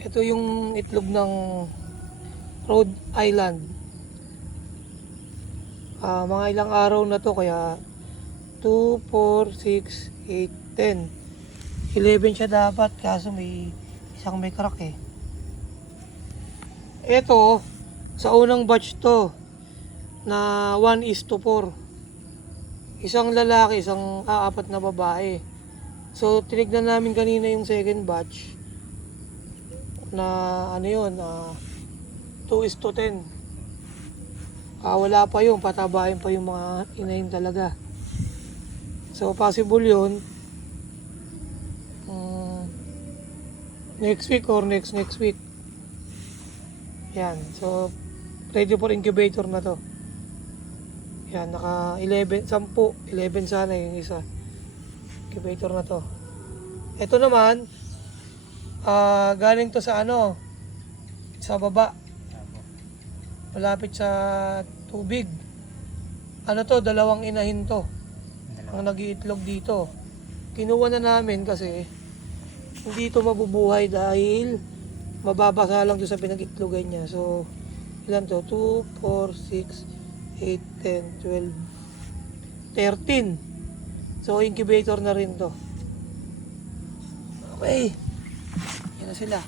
Ito yung itlog ng Rhode Island. Mga ilang araw na to, kaya 2, 4, 6, 8, 10. 11 siya dapat, kaso may isang may crack eh. Ito, sa unang batch to, na 1:4. Isang lalaki, isang apat na babae. So, tinignan namin kanina yung second batch na ano yun, 2:10. Wala pa yun, patabahin pa yung mga inahin talaga. So, possible yun next week or next week. Yan, so ready for incubator na to. Yan, naka 11 sana yung isa. Incubator na to. Ito naman, galing to sa sa baba. Malapit sa tubig. Ano to, dalawang inahin to. Ang nag-iitlog dito. Kinuha na namin kasi hindi ito mabubuhay dahil mababasa lang doon sa pinag-itlogan niya. So, ilan to? 2, 4, 6, 8, 10, 12, 13. So, incubator na rin to. Okay. Yan na sila.